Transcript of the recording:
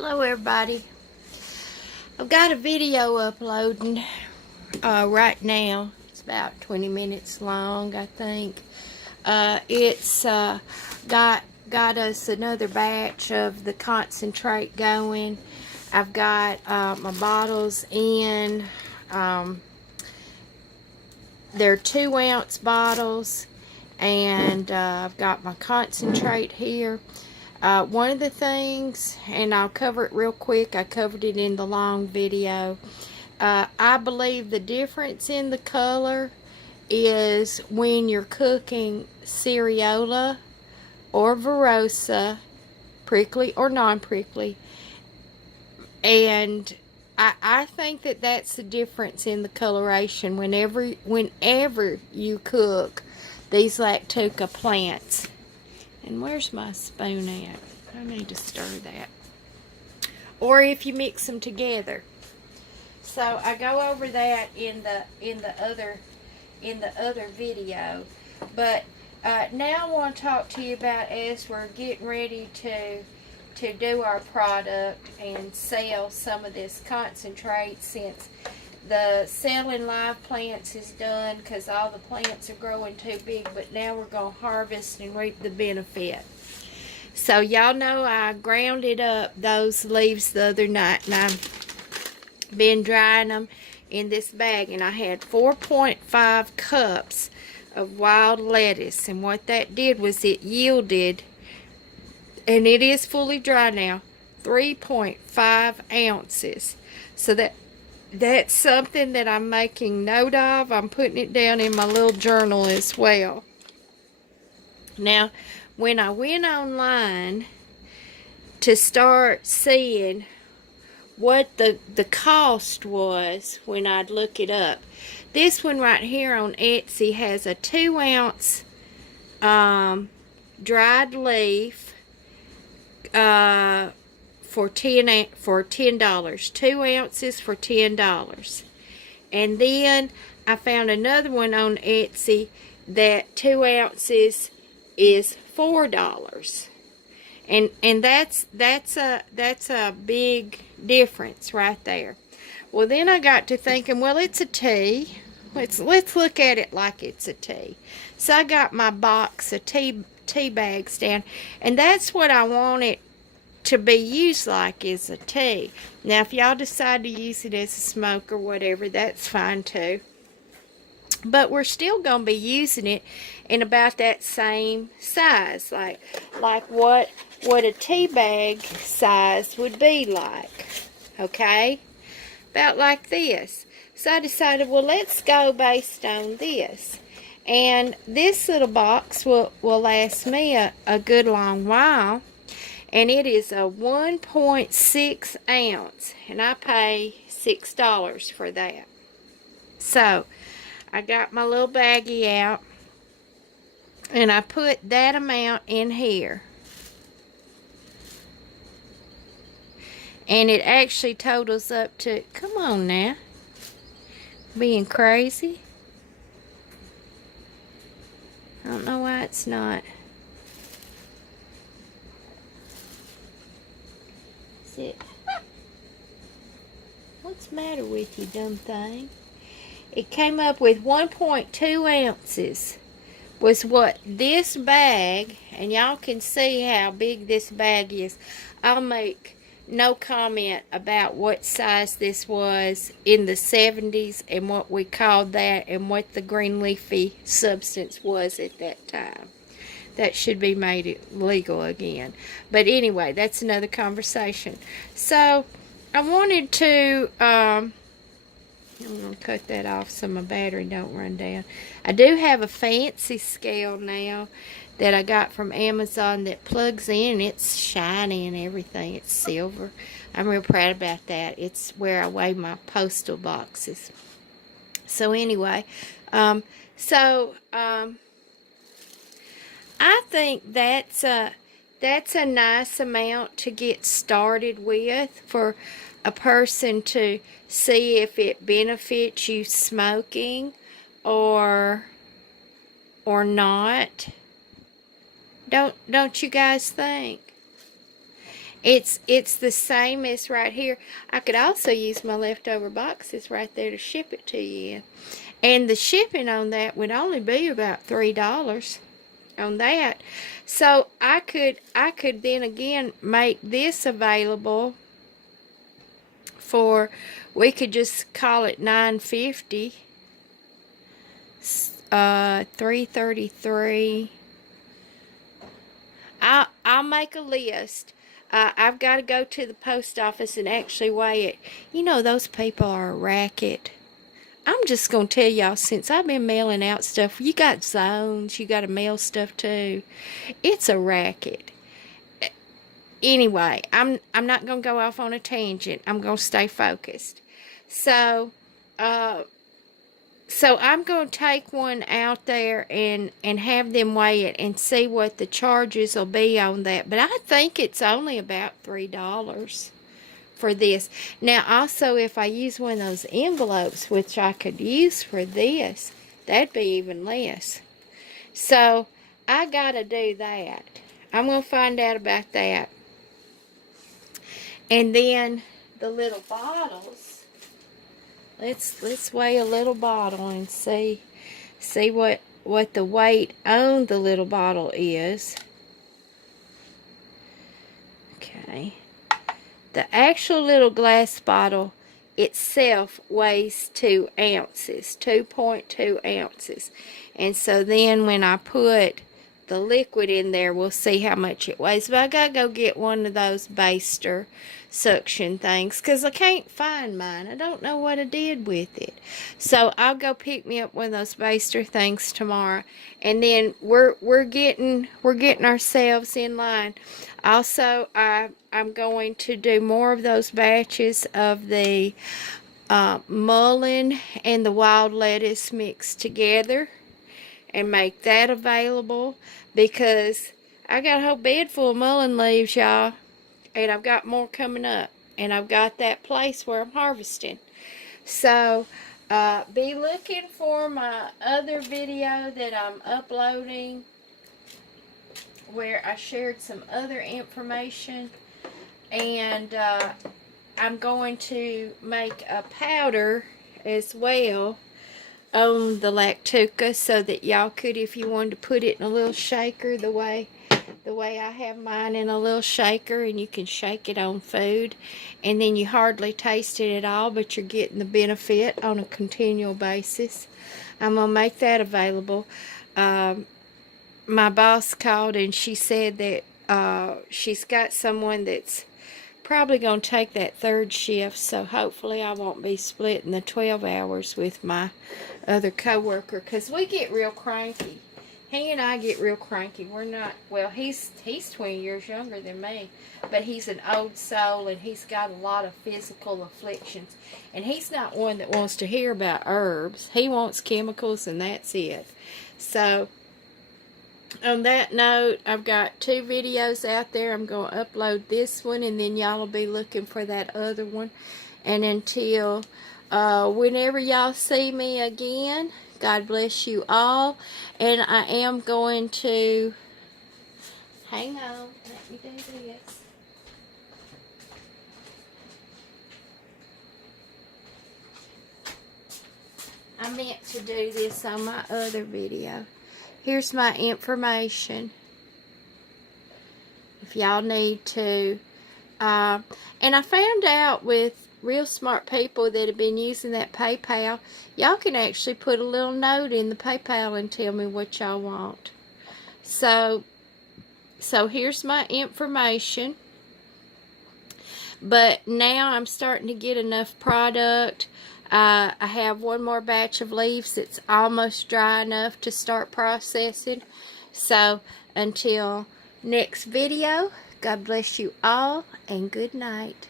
Hello everybody. I've got a video uploading right now. It's about 20 minutes long, I think. It's got us another batch of the concentrate going. I've got my bottles in. They're 2-ounce bottles, and I've got my concentrate here. One of the things, and I'll cover it real quick, I covered it in the long video. I believe the difference in the color is when you're cooking cereola or verosa, prickly or non-prickly, and I think that that's the difference in the coloration whenever you cook these lactuca plants. And where's my spoon at? I need to stir that. Or if you mix them together. So I go over that in the other video. But now I want to talk to you about, as we're getting ready to do our product and sell some of this concentrate, since the selling live plants is done because all the plants are growing too big, but now we're going to harvest and reap the benefit. So y'all know I grounded up those leaves the other night, and I've been drying them in this bag, and I had 4.5 cups of wild lettuce, and what that did was it yielded, and it is fully dry now, 3.5 ounces. So that's something that I'm making note of. I'm putting it down in my little journal as well. Now, when I went online to start seeing what the cost was when I'd look it up, this one right here on Etsy has a 2-ounce dried leaf for $10. 2 ounces for $10. And then I found another one on Etsy that 2 ounces is $4. And that's a big difference right there. Well, then I got to thinking, well, it's a tea. Let's look at it like it's a tea. So I got my box of tea bags down, and that's what I want it to be used like, is a tea. Now, if y'all decide to use it as a smoke or whatever, that's fine too. But we're still going to be using it in about that same size, like what a tea bag size would be like. Okay? About like this. So I decided, well, let's go based on this. And this little box will last me a good long while. And it is a 1.6 ounce. And I pay $6 for that. So, I got my little baggie out. And I put that amount in here. And it actually totals up to, come on now, being crazy. I don't know why it's not. Is it? What's the matter with you, dumb thing? It came up with 1.2 ounces was what this bag, and y'all can see how big this bag is. I'll make no comment about what size this was in the 70s and what we called that and what the green leafy substance was at that time. That should be made legal again. But anyway, that's another conversation. So I wanted to, I'm going to cut that off so my battery don't run down. I do have a fancy scale now that I got from Amazon that plugs in. It's shiny and everything. It's silver. I'm real proud about that. It's where I weigh my postal boxes. So anyway, I think that's a nice amount to get started with for a person to see if it benefits you smoking or not. Don't you guys think? It's the same as right here. I could also use my leftover boxes right there to ship it to you in. And the shipping on that would only be about $3 on that. So I could then again make this available for, we could just call it $9.50. $3.33. I'll make a list. I've got to go to the post office and actually weigh it. You know, those people are a racket. I'm just going to tell y'all, since I've been mailing out stuff, you got zones, you got to mail stuff too. It's a racket. Anyway, I'm not going to go off on a tangent. I'm going to stay focused. So I'm going to take one out there and have them weigh it and see what the charges will be on that. But I think it's only about $3 for this. Now, also, if I use one of those envelopes, which I could use for this, that'd be even less. So, I got to do that. I'm going to find out about that. And then the little bottles. Let's weigh a little bottle and see what the weight on the little bottle is. Okay. The actual little glass bottle itself weighs 2 ounces, 2.2 ounces. And so then when I put the liquid in there, we'll see how much it weighs. But I gotta go get one of those baster suction things, because I can't find mine. I don't know what I did with it. So I'll go pick me up one of those baster things tomorrow, and then we're getting ourselves in line. Also, I'm going to do more of those batches of the mullein and the wild lettuce mixed together and make that available, because I got a whole bed full of mullein leaves, y'all, and I've got more coming up, and I've got that place where I'm harvesting. So be looking for my other video that I'm uploading where I shared some other information, and I'm going to make a powder as well on the lactuca, so that y'all could, if you wanted to put it in a little shaker, the way I have mine in a little shaker, and you can shake it on food, and then you hardly taste it at all, but you're getting the benefit on a continual basis. I'm going to make that available. My boss called and she said that she's got someone that's probably going to take that third shift, so hopefully I won't be splitting the 12 hours with my other coworker, because we get real cranky. He and I get real cranky. We're not, well, he's 20 years younger than me, but he's an old soul, and he's got a lot of physical afflictions, and he's not one that wants to hear about herbs. He wants chemicals, and that's it. So on that note, I've got 2 videos out there. I'm going to upload this one, and then y'all will be looking for that other one. And until whenever y'all see me again, God bless you all. And I am going to, hang on, let me do this. I meant to do this on my other video. Here's my information, if y'all need to. And I found out with real smart people that have been using that PayPal, y'all can actually put a little note in the PayPal and tell me what y'all want. So here's my information. But now I'm starting to get enough product. I have one more batch of leaves that's almost dry enough to start processing. So until next video, God bless you all, and good night.